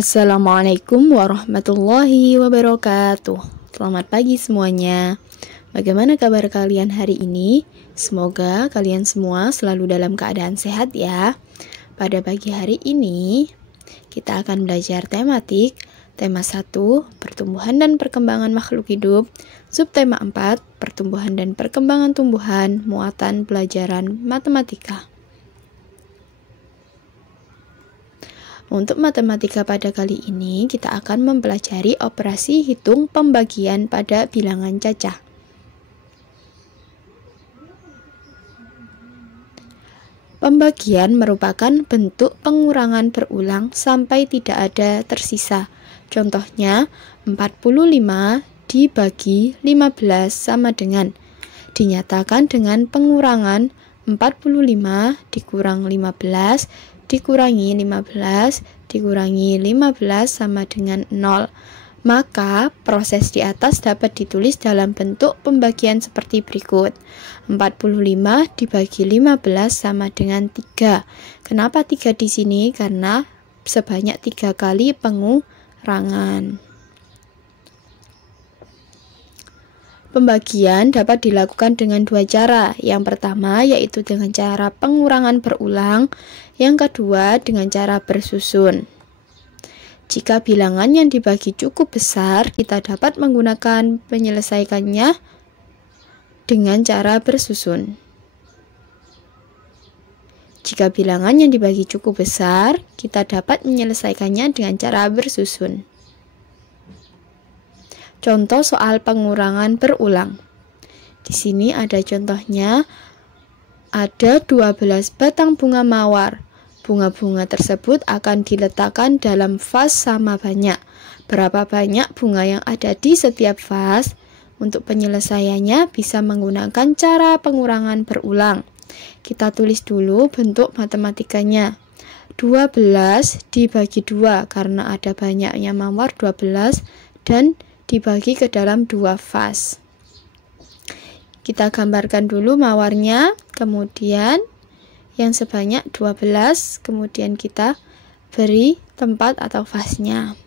Assalamualaikum warahmatullahi wabarakatuh. Selamat pagi semuanya. Bagaimana kabar kalian hari ini? Semoga kalian semua selalu dalam keadaan sehat ya. Pada pagi hari ini kita akan belajar tematik. Tema 1, pertumbuhan dan perkembangan makhluk hidup. Subtema 4, pertumbuhan dan perkembangan tumbuhan. Muatan pelajaran matematika. Untuk matematika pada kali ini, kita akan mempelajari operasi hitung pembagian pada bilangan cacah. Pembagian merupakan bentuk pengurangan berulang sampai tidak ada tersisa. Contohnya, 45 dibagi 15 sama dengan. Dinyatakan dengan pengurangan 45 dikurang 15 dikurangi 15 dikurangi 15 sama dengan 0. Maka proses di atas dapat ditulis dalam bentuk pembagian seperti berikut. 45 dibagi 15 sama dengan 3. Kenapa 3 di sini? Karena sebanyak 3 kali pengurangan. Pembagian dapat dilakukan dengan dua cara. Yang pertama yaitu dengan cara pengurangan berulang, yang kedua dengan cara bersusun. Jika bilangan yang dibagi cukup besar, kita dapat menggunakan menyelesaikannya dengan cara bersusun. Jika bilangan yang dibagi cukup besar, kita dapat menyelesaikannya dengan cara bersusun. Contoh soal pengurangan berulang. Di sini ada contohnya. Ada 12 batang bunga mawar. Bunga-bunga tersebut akan diletakkan dalam vas sama banyak. Berapa banyak bunga yang ada di setiap vas? Untuk penyelesaiannya bisa menggunakan cara pengurangan berulang. Kita tulis dulu bentuk matematikanya. 12 dibagi 2 karena ada banyaknya mawar 12 dan dibagi ke dalam 2 vas. Kita gambarkan dulu mawarnya, kemudian yang sebanyak 12, kemudian kita beri tempat atau vasnya.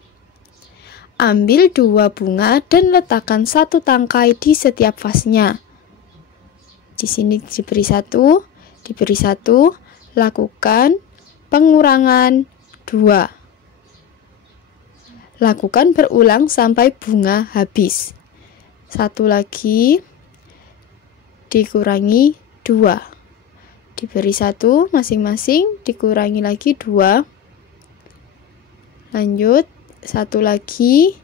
Ambil 2 bunga dan letakkan 1 tangkai di setiap vasnya. Di sini diberi 1, lakukan pengurangan 2. Lakukan berulang sampai bunga habis. 1 lagi dikurangi 2. Diberi 1 masing-masing, dikurangi lagi 2. Lanjut, 1 lagi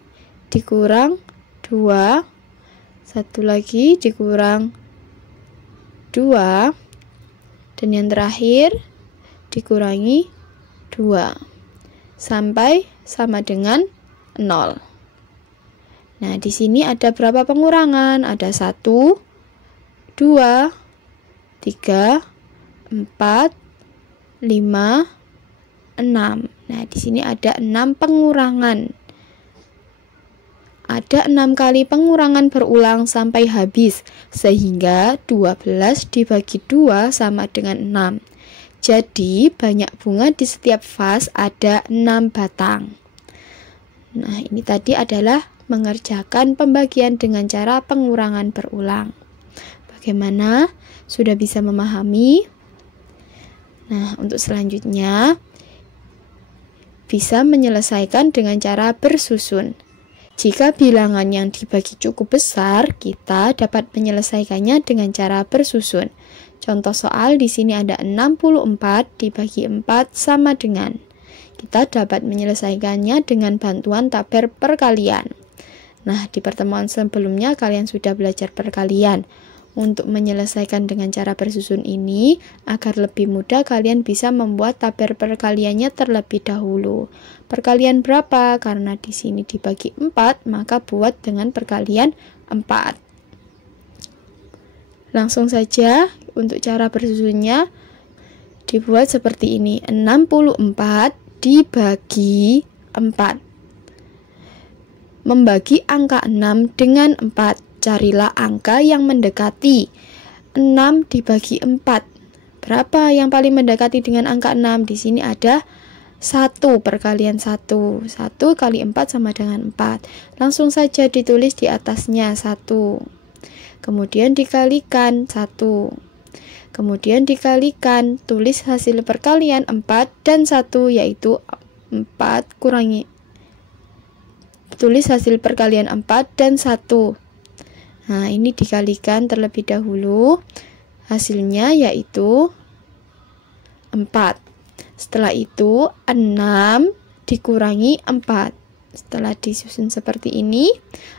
dikurang 2. 1 lagi dikurang 2. Dan yang terakhir dikurangi 2. Sampai sama dengan 0. Nah, di sini ada berapa pengurangan? Ada 1, 2, 3, 4, 5, 6. Nah, di sini ada 6 pengurangan. Ada 6 kali pengurangan berulang sampai habis, sehingga 12 dibagi 2 sama dengan 6. Jadi, banyak bunga di setiap vas ada 6 batang. Nah, ini tadi adalah mengerjakan pembagian dengan cara pengurangan berulang. Bagaimana? Sudah bisa memahami? Nah, untuk selanjutnya bisa menyelesaikan dengan cara bersusun. Jika bilangan yang dibagi cukup besar, kita dapat menyelesaikannya dengan cara bersusun. Contoh soal di sini ada 64 dibagi 4 sama dengan. Kita dapat menyelesaikannya dengan bantuan tabel perkalian. Nah, di pertemuan sebelumnya kalian sudah belajar perkalian. Untuk menyelesaikan dengan cara bersusun ini, agar lebih mudah kalian bisa membuat tabel perkaliannya terlebih dahulu. Perkalian berapa? Karena di sini dibagi 4, maka buat dengan perkalian 4. Langsung saja untuk cara bersusunnya dibuat seperti ini. 64 dibagi 4. Membagi angka 6 dengan 4. Carilah angka yang mendekati. 6 dibagi 4. Berapa yang paling mendekati dengan angka 6? Di sini ada 1 perkalian 1. 1 kali 4 sama dengan 4. Langsung saja ditulis di atasnya 1. Kemudian dikalikan 1. Kemudian dikalikan, tulis hasil perkalian 4 dan 1, yaitu 4 kurangi. Tulis hasil perkalian 4 dan 1. Nah, ini dikalikan terlebih dahulu. Hasilnya yaitu 4. Setelah itu 6 dikurangi 4. Setelah disusun seperti ini,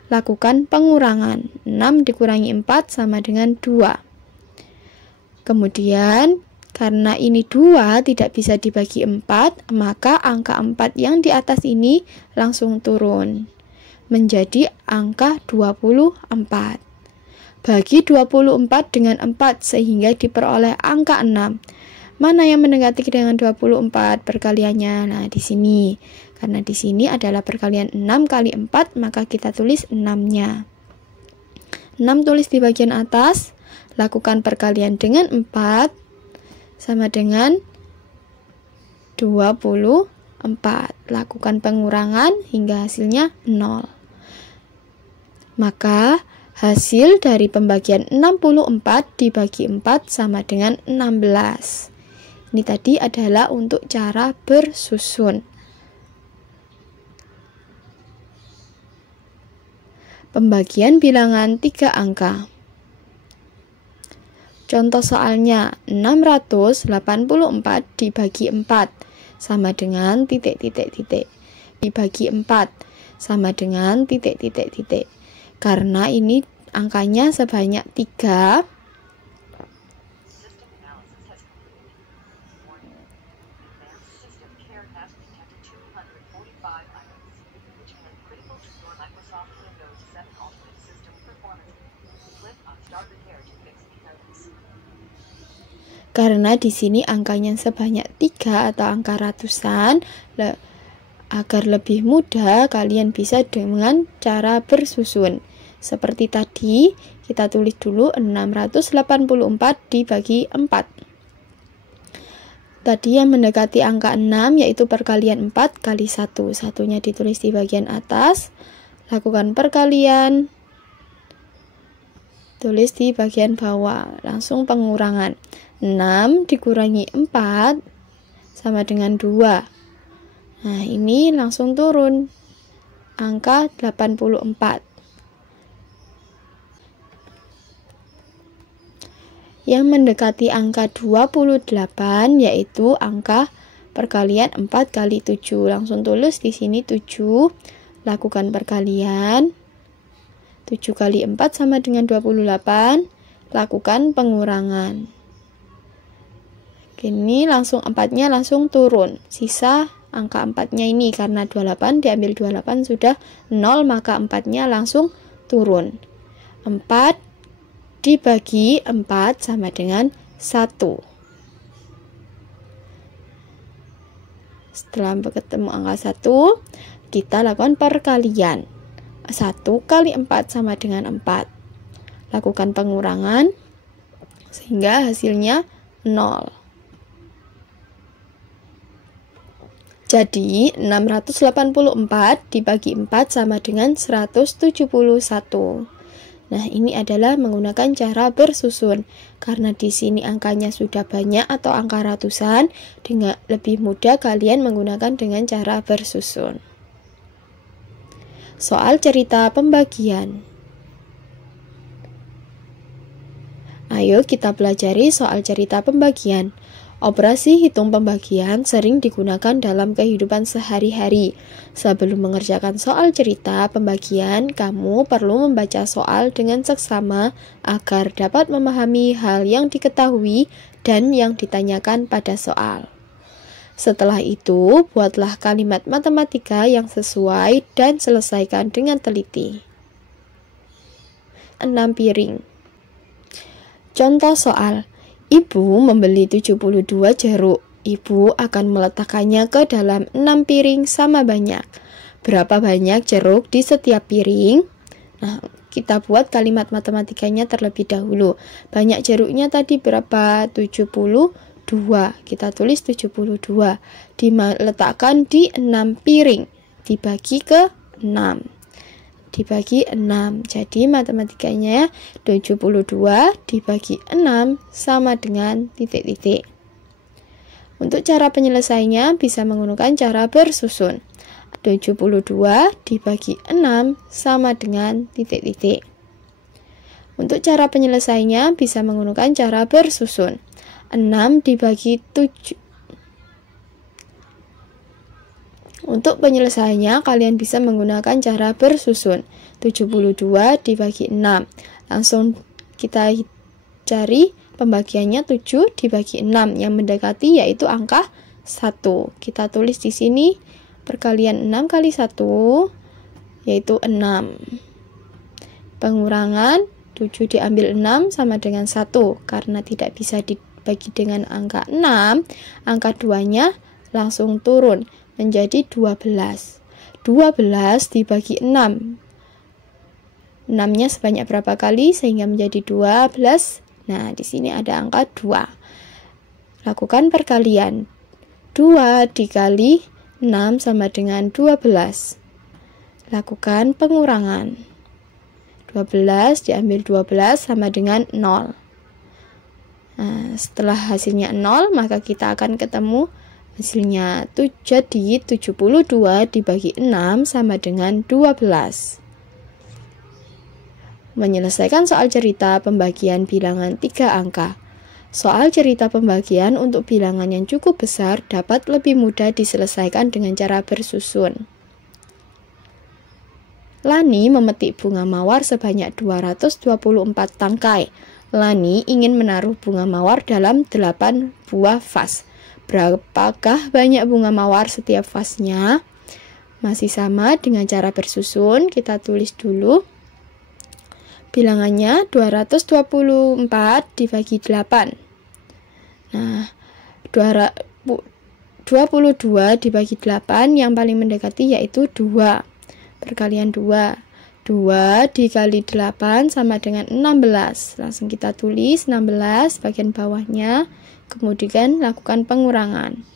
lakukan pengurangan. 6 dikurangi 4 sama dengan 2. Kemudian karena ini 2 tidak bisa dibagi 4, maka angka 4 yang di atas ini langsung turun menjadi angka 24. Bagi 24 dengan 4 sehingga diperoleh angka 6. Mana yang mendekati dengan 24 perkaliannya? Nah, di sini. Karena di sini adalah perkalian 6 kali 4, maka kita tulis 6-nya. 6 tulis di bagian atas, lakukan perkalian dengan 4 sama dengan 24. Lakukan pengurangan hingga hasilnya 0. Maka hasil dari pembagian 64 dibagi 4 sama dengan 16. Ini tadi adalah untuk cara bersusun. Pembagian bilangan 3 angka. Contoh soalnya 684 dibagi 4 sama dengan titik-titik-titik. Dibagi 4 sama dengan titik-titik-titik. Karena ini angkanya sebanyak 3. Karena di sini angkanya sebanyak 3 atau angka ratusan, agar lebih mudah kalian bisa dengan cara bersusun. Seperti tadi, kita tulis dulu 684 dibagi 4. Tadi yang mendekati angka 6 yaitu perkalian 4 kali 1. Satunya ditulis di bagian atas, lakukan perkalian, tulis di bagian bawah, langsung pengurangan. 6 dikurangi 4 sama dengan 2. Nah, ini langsung turun angka 84. Yang mendekati angka 28 yaitu angka perkalian 4 kali 7. Langsung tulis di sini 7, lakukan perkalian. 7 kali 4 sama dengan 28, lakukan pengurangan. Ini langsung 4-nya langsung turun. Sisa angka 4-nya ini karena 28 diambil 28 sudah 0, maka 4-nya langsung turun. 4 dibagi 4 sama dengan 1. Setelah ketemu angka 1, kita lakukan perkalian. 1 kali 4 sama dengan 4. Lakukan pengurangan sehingga hasilnya 0. Jadi 684 dibagi 4 sama dengan 171. Nah, ini adalah menggunakan cara bersusun. Karena di sini angkanya sudah banyak atau angka ratusan, dengan lebih mudah kalian menggunakan dengan cara bersusun. Soal cerita pembagian. Ayo kita pelajari soal cerita pembagian. Operasi hitung pembagian sering digunakan dalam kehidupan sehari-hari. Sebelum mengerjakan soal cerita pembagian, kamu perlu membaca soal dengan seksama agar dapat memahami hal yang diketahui dan yang ditanyakan pada soal. Setelah itu, buatlah kalimat matematika yang sesuai dan selesaikan dengan teliti. 6 piring. Contoh soal. Ibu membeli 72 jeruk. Ibu akan meletakkannya ke dalam 6 piring sama banyak. Berapa banyak jeruk di setiap piring? Nah, kita buat kalimat matematikanya terlebih dahulu. Banyak jeruknya tadi berapa? 72. 2. Kita tulis 72. Diletakkan di 6 piring. Dibagi ke 6. Dibagi 6. Jadi matematikanya 72 dibagi 6 sama dengan titik-titik. Untuk cara penyelesaiannya bisa menggunakan cara bersusun. 72 dibagi 6 sama dengan titik-titik. Untuk cara penyelesaiannya bisa menggunakan cara bersusun. 6 dibagi 7. Untuk penyelesaiannya kalian bisa menggunakan cara bersusun. 72 dibagi 6. Langsung kita cari pembagiannya 7 dibagi 6 yang mendekati yaitu angka 1. Kita tulis di sini perkalian 6 kali 1 yaitu 6. Pengurangan 7 diambil 6 sama dengan 1. Karena tidak bisa dibagi dengan angka 6, angka 2-nya langsung turun menjadi 12. 12 dibagi 6. 6-nya sebanyak berapa kali sehingga menjadi 12? Nah, di sini ada angka 2. Lakukan perkalian. 2 dikali 6 sama dengan 12. Lakukan pengurangan. 12 diambil 12 sama dengan 0. Nah, setelah hasilnya 0, maka kita akan ketemu hasilnya. Jadi 72 dibagi 6 sama dengan 12. Menyelesaikan soal cerita pembagian bilangan 3 angka. Soal cerita pembagian untuk bilangan yang cukup besar dapat lebih mudah diselesaikan dengan cara bersusun. Lani memetik bunga mawar sebanyak 224 tangkai. Lani ingin menaruh bunga mawar dalam 8 buah vas. Berapakah banyak bunga mawar setiap vasnya? Masih sama dengan cara bersusun, kita tulis dulu. Bilangannya 224 dibagi 8. Nah, 22 dibagi 8 yang paling mendekati yaitu 2. Perkalian 2. 2 dikali 8 sama dengan 16. Langsung kita tulis 16 bagian bawahnya. Kemudian lakukan pengurangan.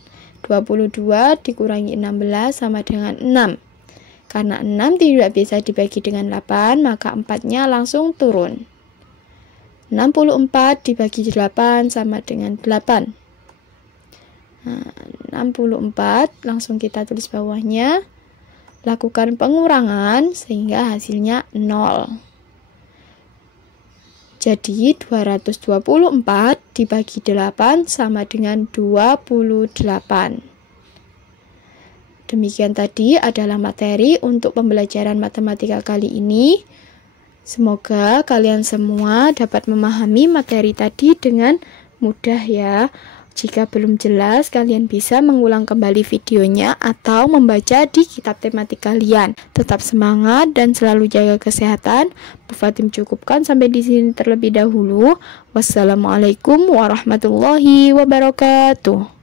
22 dikurangi 16 sama dengan 6. Karena 6 tidak bisa dibagi dengan 8, maka 4-nya langsung turun. 64 dibagi 8 sama dengan 8. Nah, 64 langsung kita tulis bawahnya. Lakukan pengurangan sehingga hasilnya 0. Jadi 224 dibagi 8 sama dengan 28. Demikian tadi adalah materi untuk pembelajaran matematika kali ini. Semoga kalian semua dapat memahami materi tadi dengan mudah ya. Jika belum jelas, kalian bisa mengulang kembali videonya atau membaca di kitab tematik kalian. Tetap semangat dan selalu jaga kesehatan. Bu Fatim cukupkan sampai di sini terlebih dahulu. Wassalamualaikum warahmatullahi wabarakatuh.